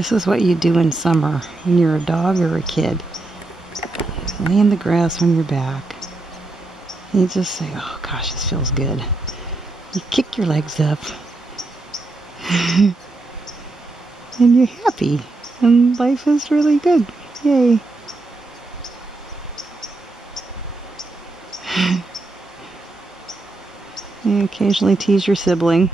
This is what you do in summer when you're a dog or a kid. Lay in the grass on your back. And you just say, oh gosh, this feels good. You kick your legs up. And you're happy. And life is really good. Yay. And occasionally tease your sibling.